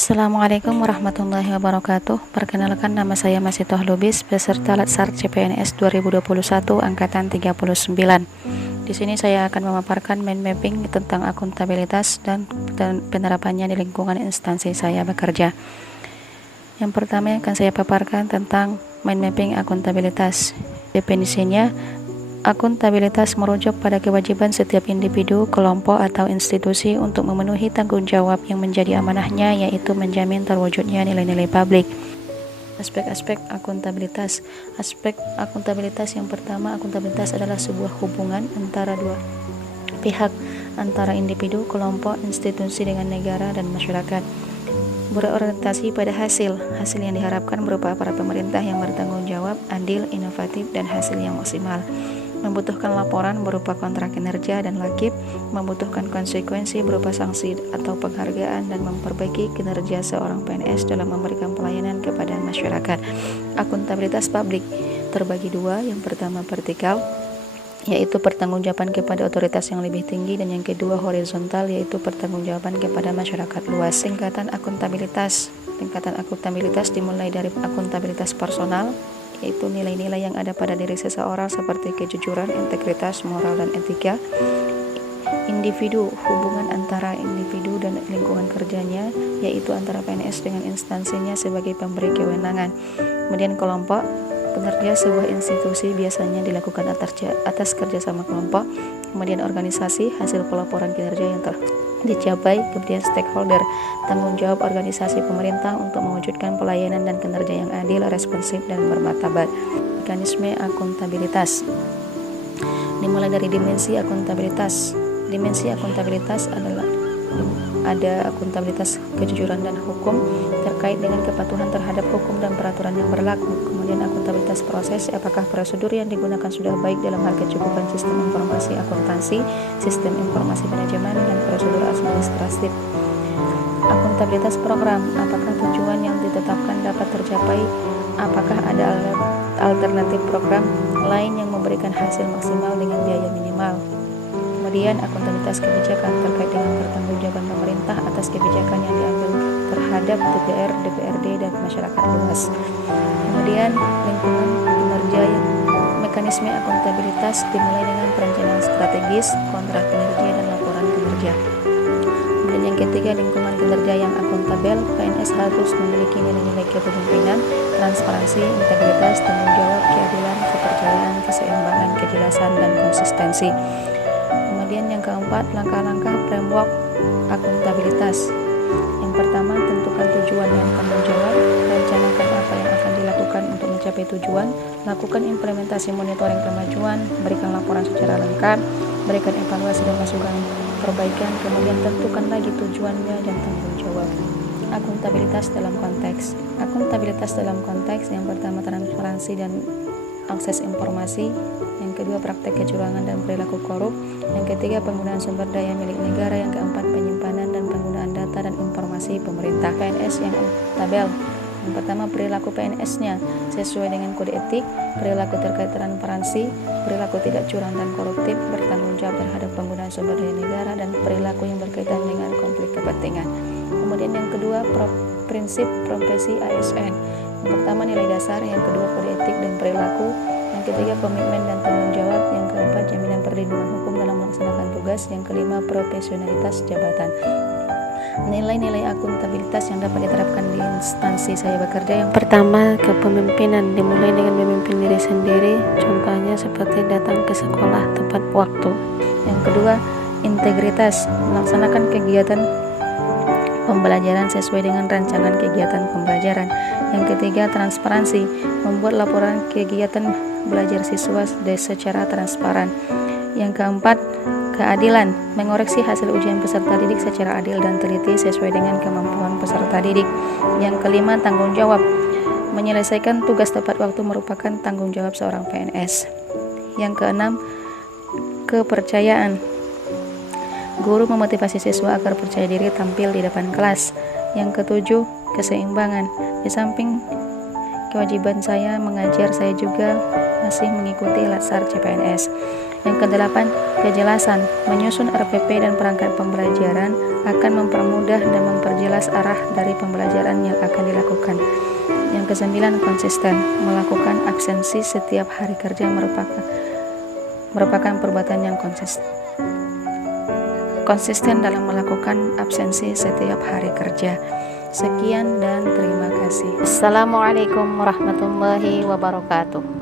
Assalamualaikum warahmatullahi wabarakatuh. Perkenalkan, nama saya Masitoh Lubis, peserta Latsar CPNS 2021 angkatan 39. Di sini saya akan memaparkan mind mapping tentang akuntabilitas dan penerapannya di lingkungan instansi saya bekerja. Yang pertama yang akan saya paparkan tentang mind mapping akuntabilitas. Definisinya, akuntabilitas merujuk pada kewajiban setiap individu, kelompok, atau institusi untuk memenuhi tanggung jawab yang menjadi amanahnya, yaitu menjamin terwujudnya nilai-nilai publik. Aspek-aspek akuntabilitas. Aspek akuntabilitas yang pertama, akuntabilitas adalah sebuah hubungan antara dua pihak, antara individu, kelompok, institusi dengan negara dan masyarakat. Berorientasi pada hasil yang diharapkan berupa para pemerintah yang bertanggung jawab, adil, inovatif, dan hasil yang maksimal. Membutuhkan laporan berupa kontrak kinerja dan lakib, membutuhkan konsekuensi berupa sanksi atau penghargaan, dan memperbaiki kinerja seorang PNS dalam memberikan pelayanan kepada masyarakat. Akuntabilitas publik terbagi dua, yang pertama vertikal, yaitu pertanggungjawaban kepada otoritas yang lebih tinggi, dan yang kedua horizontal, yaitu pertanggungjawaban kepada masyarakat luas. Tingkatan akuntabilitas dimulai dari akuntabilitas personal, yaitu nilai-nilai yang ada pada diri seseorang seperti kejujuran, integritas, moral, dan etika. Individu, hubungan antara individu dan lingkungan kerjanya, yaitu antara PNS dengan instansinya sebagai pemberi kewenangan. Kemudian kelompok, kinerja sebuah institusi biasanya dilakukan atas kerjasama kelompok. Kemudian organisasi, hasil pelaporan kinerja yang telah dicapai. Kemudian stakeholder, tanggung jawab organisasi pemerintah untuk mewujudkan pelayanan dan kinerja yang adil, responsif, dan bermartabat. Mekanisme akuntabilitas dimulai dari dimensi akuntabilitas. Dimensi akuntabilitas adalah ada akuntabilitas kejujuran dan hukum terkait dengan kepatuhan terhadap hukum dan peraturan yang berlaku. Kemudian akuntabilitas proses, apakah prosedur yang digunakan sudah baik dalam hal kecukupan sistem informasi akuntansi, sistem informasi manajemen, dan prosedur administratif. Akuntabilitas program, apakah tujuan yang ditetapkan dapat tercapai, apakah ada alternatif program lain yang memberikan hasil maksimal dengan biaya minimal. Kemudian akuntabilitas kebijakan terkait dengan pertanggungjawaban pemerintah atas kebijakan yang diambil terhadap DPR, DPRD, dan masyarakat luas. Kemudian lingkungan kinerja, yang mekanisme akuntabilitas dimulai dengan perencanaan strategis, kontrak kinerja, dan laporan kinerja. Kemudian yang ketiga, lingkungan kinerja yang akuntabel. PNS harus memiliki nilai-nilai kepemimpinan, transparansi, integritas, tanggung jawab, keadilan, kepercayaan, keseimbangan, kejelasan, dan konsistensi. Kemudian yang keempat, langkah-langkah framework akuntabilitas. Yang pertama, tentukan tujuan dan tanggung jawab, rencanakan apa yang akan dilakukan untuk mencapai tujuan, lakukan implementasi monitoring kemajuan, berikan laporan secara lengkap, berikan evaluasi dan masukan perbaikan, kemudian tentukan lagi tujuannya dan tanggung jawab. Akuntabilitas dalam konteks. Akuntabilitas dalam konteks, yang pertama transparansi dan akses informasi, yang kedua praktek kecurangan dan perilaku korup, yang ketiga penggunaan sumber daya milik negara, yang keempat penyimpanan dan penggunaan data dan informasi pemerintah. PNS yang akuntabel, yang pertama perilaku PNS-nya sesuai dengan kode etik, perilaku terkait transparansi, perilaku tidak curang dan koruptif, bertanggung jawab terhadap penggunaan sumber daya negara, dan perilaku yang berkaitan dengan konflik kepentingan. Kemudian yang kedua prinsip profesi ASN. Yang pertama nilai dasar, yang kedua kode etik dan perilaku, yang ketiga komitmen dan tanggung jawab, yang keempat jaminan perlindungan hukum dalam melaksanakan tugas, yang kelima profesionalitas jabatan. Nilai-nilai akuntabilitas yang dapat diterapkan di instansi saya bekerja, yang pertama kepemimpinan, dimulai dengan memimpin diri sendiri, contohnya seperti datang ke sekolah tepat waktu. Yang kedua integritas, melaksanakan kegiatan pembelajaran sesuai dengan rancangan kegiatan pembelajaran. Yang ketiga transparansi, membuat laporan kegiatan belajar siswa secara transparan. Yang keempat keadilan, mengoreksi hasil ujian peserta didik secara adil dan teliti sesuai dengan kemampuan peserta didik. Yang kelima tanggung jawab, menyelesaikan tugas tepat waktu merupakan tanggung jawab seorang PNS. Yang keenam kepercayaan, guru memotivasi siswa agar percaya diri tampil di depan kelas. Yang ketujuh, keseimbangan. Di samping kewajiban saya mengajar, saya juga masih mengikuti Latsar CPNS. Yang kedelapan, kejelasan. Menyusun RPP dan perangkat pembelajaran akan mempermudah dan memperjelas arah dari pembelajaran yang akan dilakukan. Yang kesembilan, konsisten. Melakukan absensi setiap hari kerja merupakan perbuatan yang konsisten dalam melakukan absensi setiap hari kerja. Sekian dan terima kasih. Assalamualaikum warahmatullahi wabarakatuh.